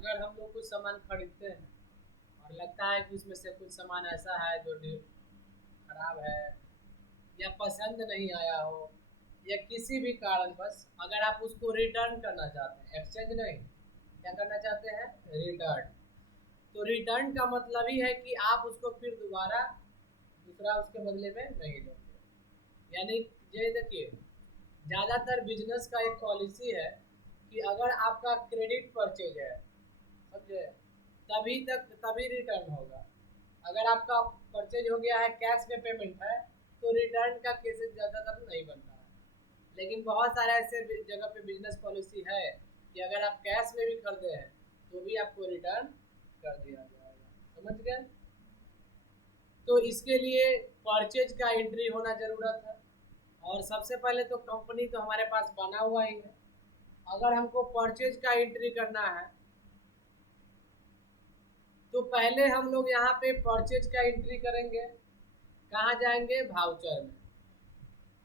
अगर हम लोग कुछ सामान खरीदते हैं और लगता है कि उसमें से कुछ सामान ऐसा है जो खराब है या पसंद नहीं आया हो या किसी भी कारणवश अगर आप उसको रिटर्न करना चाहते हैं, एक्सचेंज नहीं, क्या करना चाहते हैं, रिटर्न। तो रिटर्न का मतलब ही है कि आप उसको फिर दोबारा दूसरा उसके बदले में नहीं लोगे। यानी ये देखिए, ज़्यादातर बिजनेस का एक पॉलिसी है कि अगर आपका क्रेडिट परचेज है, समझे, तभी रिटर्न होगा। अगर आपका परचेज हो गया है, कैश में पेमेंट है, तो रिटर्न का केसेस ज़्यादातर नहीं बनता है। लेकिन बहुत सारे ऐसे जगह पे बिजनेस पॉलिसी है कि अगर आप कैश में भी खरीदे हैं तो भी आपको रिटर्न कर दिया जाएगा। समझ गए? तो इसके लिए परचेज का एंट्री होना जरूरत है। और सबसे पहले तो कंपनी तो हमारे पास बना हुआ ही है। अगर हमको परचेज का एंट्री करना है तो पहले हम लोग यहाँ पे परचेज का एंट्री करेंगे। कहाँ जाएंगे? भाउचर में।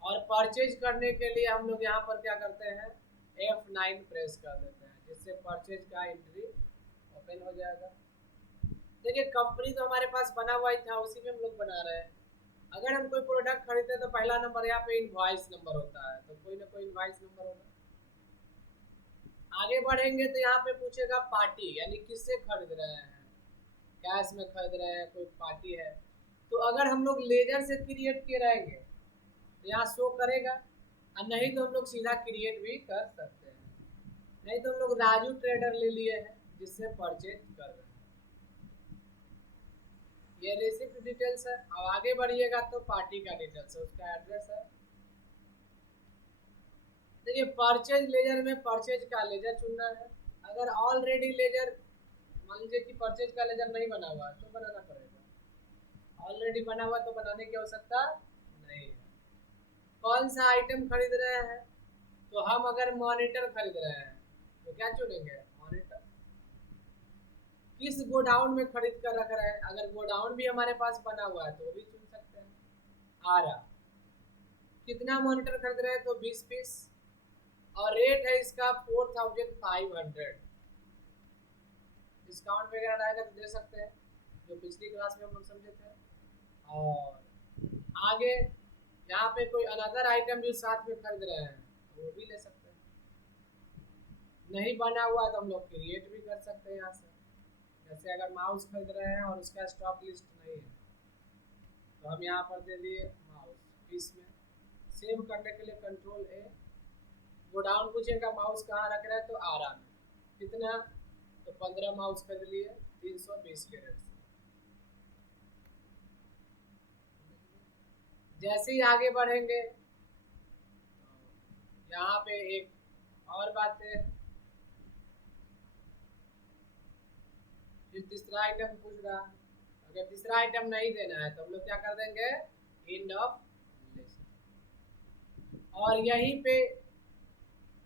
और परचेज करने के लिए हम लोग यहाँ पर क्या करते हैं, F9 प्रेस कर देते हैं, जिससे परचेज का एंट्री ओपन हो जाएगा। देखिए, कंपनी तो हमारे पास बना हुआ ही था, उसी में हम लोग बना रहे हैं। अगर हम कोई प्रोडक्ट खरीदते हैं तो पहला नंबर यहाँ पे इनवॉइस नंबर होता है, तो कोई ना कोई इनवॉइस नंबर होगा। आगे बढ़ेंगे तो यहाँ पे पूछेगा पार्टी, यानी किससे खरीद रहे हैं, कैश में खरीद रहे हैं, कोई पार्टी है। तो अगर हम लोग लेजर से क्रिएट किए रहेंगे तो यहाँ शो करेगा, और नहीं तो हम लोग सीधा क्रिएट भी कर सकते हैं। नहीं तो हम लोग राजू ट्रेडर ले लिए हैं जिससे परचेज कर रहे हैं। ये रेसिप्ट डिटेल्स है। अब आगे बढ़िएगा तो पार्टी का डिटेल्स है, उसका एड्रेस है। देखिए, परचेज लेजर में परचेज का लेजर चुनना है। अगर ऑलरेडी लेजर, मान लीजिए कि परचेज का लेजर नहीं बना हुआ तो बनाना पड़ेगा। ऑलरेडी बना हुआ तो बनाने की आवश्यकता नहीं है। कौन सा आइटम खरीद रहे हैं, तो हम अगर मॉनिटर खरीद रहे हैं तो क्या चुनेंगे, मॉनिटर। किस गोडाउन में खरीद कर रख रहे हैं, अगर गोडाउन भी हमारे पास बना हुआ है तो वो भी चुन सकते हैं। आ रहा, कितना मॉनिटर खरीद रहे हैं, तो 20 पीस, और रेट है इसका 4500। डिस्काउंट वगैरह रहेगा तो दे सकते हैं, जो पिछली क्लास में हम लोग समझे थे। और आगे यहाँ पे कोई अनदर आइटम भी साथ में खरीद रहे हैं तो वो भी ले सकते हैं। नहीं बना हुआ तो हम लोग क्रिएट भी कर सकते हैं यहाँ से। जैसे अगर माउस खरीद रहे हैं और उसका स्टॉक लिस्ट नहीं है तो हम यहाँ पर दे दिए माउस। इसमें सेव करने के लिए Ctrl+A। गोडाउन पूछेगा माउस कहाँ रख रहे हैं, तो आरा में। कितना, तो 15 माउस खरीद लिए 320 के रेट से। जैसे ही आगे बढ़ेंगे यहाँ पे एक और बात है, फिर तीसरा आइटम पूछ रहा। अगर तीसरा आइटम नहीं देना है तो हम लोग क्या कर देंगे, एंड ऑफ लिस्ट। और यहीं पे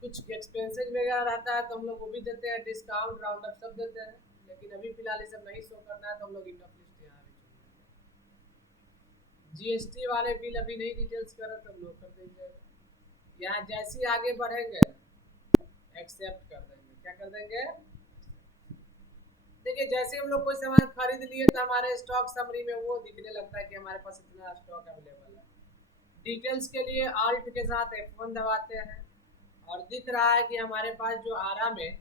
कुछ एक्सपेंसेस वगैरह रहता है तो हम लोग वो भी देते हैं, डिस्काउंट, राउंड अप सब देते हैं। लेकिन अभी फिलहाल ये सब नहीं शो करना है तो हम लोग एंड ऑफ लिस्ट यहाँ भी चुन लेंगे। जीएसटी वाले बिल अभी नहीं डिटेल्स कर रहे तो हम लोग कर देंगे। यहाँ जैसे ही आगे बढ़ेंगे एक्सेप्ट कर देंगे। क्या कर देंगे, देखिए, जैसे हम लोग कोई सामान खरीद लिए तो हमारे स्टॉक समरी में वो दिखने लगता है कि हमारे पास इतना स्टॉक अवेलेबल है। डिटेल्स के लिए आल्ट के साथ F1 दबाते हैं और दिख रहा है कि हमारे पास जो आरा में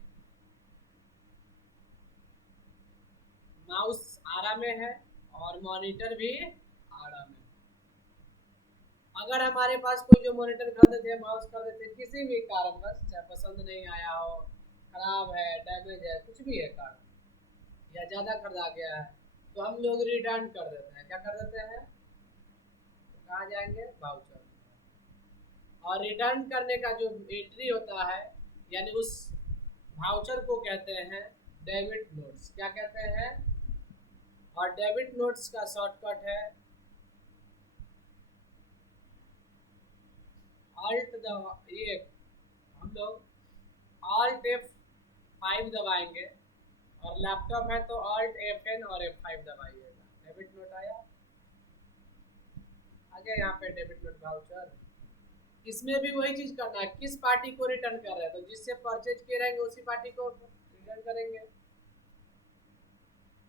माउस आरा में है और मॉनिटर भी आरा में। अगर हमारे पास कोई जो मॉनिटर खरीदे थे, माउस खरीदे थे, किसी भी कारणवश, चाहे पसंद नहीं आया हो, खराब है, डैमेज है, कुछ भी है कारण, या ज़्यादा खरीदा गया है, तो हम लोग रिटर्न कर देते हैं। क्या कर देते हैं, तो कहाँ जाएंगे, वाउचर। और रिटर्न करने का जो एंट्री होता है, यानी उस वाउचर को कहते हैं डेबिट नोट्स। क्या कहते हैं, और डेबिट नोट्स का शॉर्टकट है ऑल्ट दबा, ये हम लोग ऑल्ट F5 दबाएंगे, और लैपटॉप है तो ऑल्ट F10 और F5 दबाइएगा। डेबिट नोट आया। आगे यहाँ पे डेबिट नोट वाउचर, इसमें भी वही चीज करना है, किस पार्टी को रिटर्न कर रहे हैं, तो जिससे परचेज किए रहेंगे उसी पार्टी को रिटर्न करेंगे।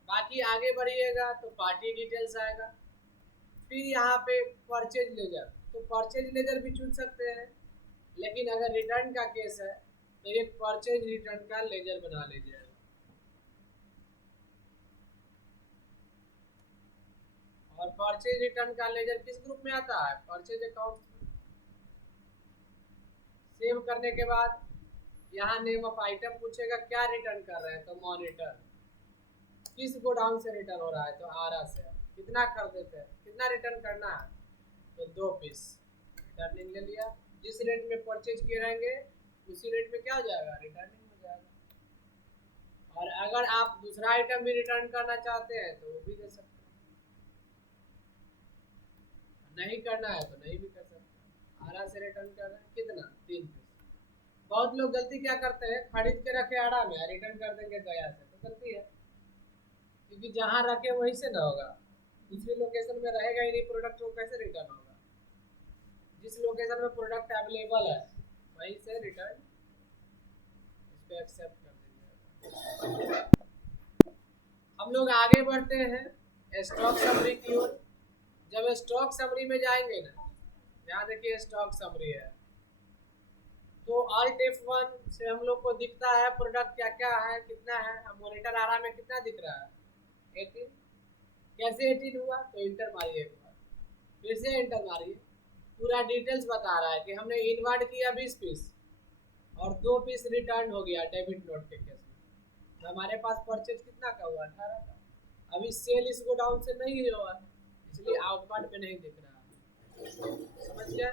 बाकी आगे बढ़िएगा तो पार्टी डिटेल्स आएगा, फिर यहाँ पे परचेज लेजर, तो परचेज लेजर भी चुन सकते हैं, लेकिन अगर रिटर्न का केस है तो एक परचेज रिटर्न का लेजर बना लीजिएगा। और परचेज रिटर्न का लेजर किस ग्रुप में आता है? Purchase account. सेव करने के बाद यहाँ नेम ऑफ आइटम पूछेगा, क्या रिटर्न कर रहे हैं, तो मॉनिटर। किस गोडाउन से रिटर्न हो रहा है, तो आरा से। कितना कर देते हैं, कितना रिटर्न करना है, तो 2 पीस रिटर्निंग ले लिया। जिस रेट में परचेज किए रहेंगे उसी रेट में क्या हो जाएगा, रिटर्निंग हो जाएगा। और अगर आप दूसरा आइटम भी रिटर्न करना चाहते हैं तो वो भी दे सकते हैं, नहीं करना है तो नहीं भी कर सकते। आरा से रिटर्न कर रहे हैं कितना, 3 पीस। बहुत लोग गलती क्या करते हैं, खरीद के रखे आरा में, रिटर्न कर देंगे गया से, तो गलती है, क्योंकि जहाँ रखे वहीं से ना होगा, दूसरी लोकेशन में रहेगा ही नहीं प्रोडक्ट, वो कैसे रिटर्न होगा। जिस लोकेशन में प्रोडक्ट अवेलेबल है वहीं से रिटर्न, इसको एक्सेप्ट कर दीजिएगा। हम लोग आगे बढ़ते हैं स्टॉक समरी की ओर। जब स्टॉक समरी में जाएंगे ना, यहाँ देखिए स्टॉक समरी है, तो Alt F1 से हम लोग को दिखता है प्रोडक्ट क्या क्या है, कितना है। हम मॉनिटर आ रहा में कितना दिख रहा है, 18। कैसे 18 हुआ, तो इंटर मारिए एक बार, फिर से इंटर मारिए, पूरा डिटेल्स बता रहा है कि हमने इनवर्ड किया 20 पीस और 2 पीस रिटर्न हो गया डेबिट नोट के केस में। तो हमारे पास परचेज कितना का हुआ, 18 का। अभी सेल इस गोडाउन से नहीं हुआ, इसलिए आउटवर्ड में नहीं दिख रहा है, समझ गया।